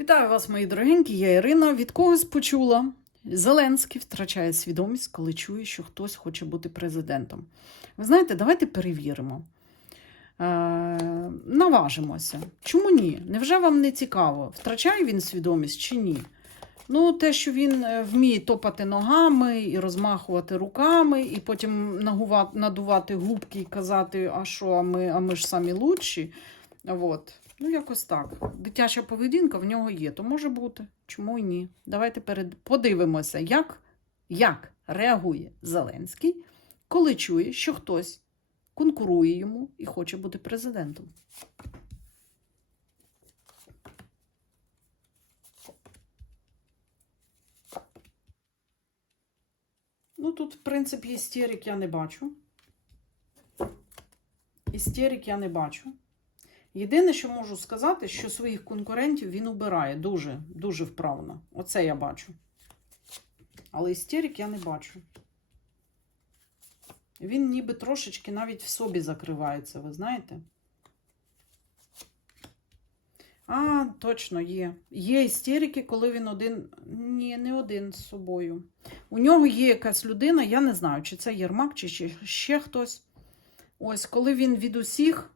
Вітаю вас, мої дорогенькі, я Ірина. Від когось почула. Зеленський втрачає свідомість, коли чує, що хтось хоче бути президентом. Ви знаєте, давайте перевіримо. Е, наважимося. Чому ні? Невже вам не цікаво, втрачає він свідомість чи ні? Ну, те, що він е, вміє топати ногами і розмахувати руками, і потім надувати губки і казати, а що, а ми, а ми ж самі лучші. От. Ну, якось так. Дитяча поведінка в нього є, то може бути. Чому й ні? Давайте перед... подивимося, як, як реагує Зеленський, коли чує, що хтось конкурує йому і хоче бути президентом. Ну, тут, в принципі, істерик я не бачу. Істерик я не бачу. Єдине, що можу сказати, що своїх конкурентів він убирає дуже, дуже вправно. Оце я бачу. Але істерик я не бачу. Він ніби трошечки навіть в собі закривається, ви знаєте? А, точно є. Є істерики, коли він один. Ні, не один з собою. У нього є якась людина, я не знаю, чи це Єрмак, чи ще, ще хтось. Ось, коли він від усіх.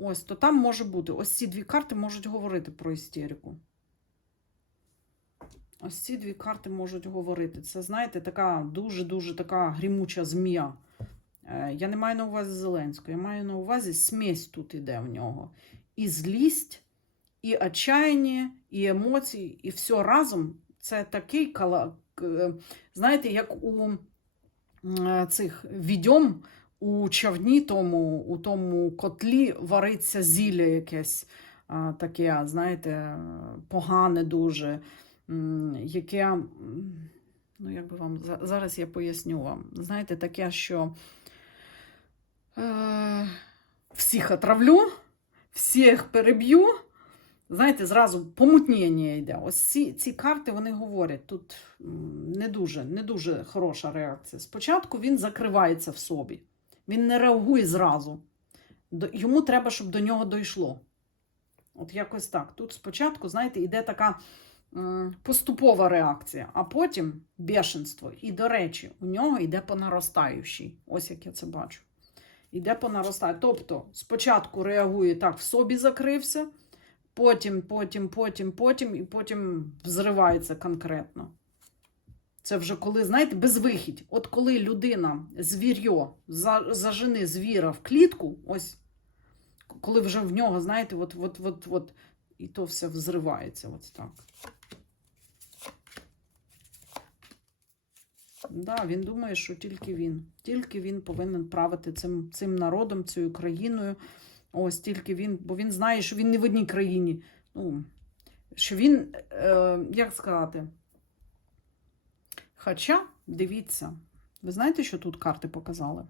Ось, то там може бути. Ось ці дві карти можуть говорити про істерику. Ось ці дві карти можуть говорити. Це, знаєте, така дуже-дуже така грімуча змія. Е, Я не маю на увазі Зеленського, я маю на увазі смесь тут іде в нього. І злість, і отчаяння, і емоції, і все разом. Це такий кала... знаєте, як у е, цих відьом у човні, тому, у тому котлі вариться зілля якесь таке, знаєте, погане дуже, яке, ну як би вам, зараз я поясню вам. Знаєте, таке, що е, всіх отравлю, всіх переб'ю. Знаєте, зразу помутнення йде. Ось ці, ці карти вони говорять. Тут не дуже, не дуже хороша реакція. Спочатку він закривається в собі. Він не реагує зразу. Йому треба, щоб до нього дійшло. От якось так. Тут спочатку, знаєте, йде така поступова реакція, а потім бешенство. І, до речі, у нього йде по наростаючій. Ось як я це бачу. Йде по наростаючій. Тобто, спочатку реагує так, в собі закрився, потім, потім, потім, потім, і потім взривається конкретно. Це вже коли, знаєте, безвихідь. От коли людина звір'йо зажени звіра в клітку, ось коли вже в нього, знаєте, от, от, от, от, і то все взривається. От так. Да, він думає, що тільки він. Тільки він повинен правити цим, цим народом, цією країною. Ось тільки він, бо він знає, що він не в одній країні. Ну, що він, е, як сказати, Хоча, дивіться, ви знаєте, що тут карти показали?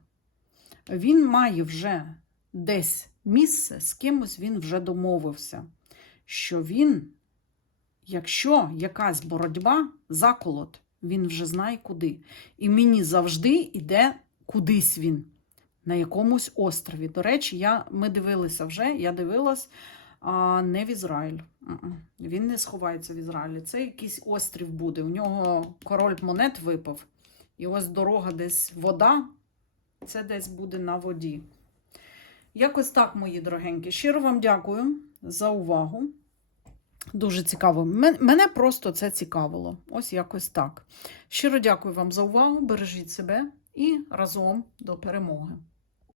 Він має вже десь місце, з кимось він вже домовився, що він, якщо якась боротьба, заколот, він вже знає куди. І мені завжди йде кудись він, на якомусь острові. До речі, я, ми дивилися вже, я дивилась не в Ізраїль. Він не сховається в Ізраїлі. Це якийсь острів буде. У нього король монет випав. І ось дорога десь вода, це десь буде на воді. Якось так, мої дорогенькі. Щиро вам дякую за увагу. Дуже цікаво. Мене просто це цікавило. Ось якось так. Щиро дякую вам за увагу. Бережіть себе і разом до перемоги.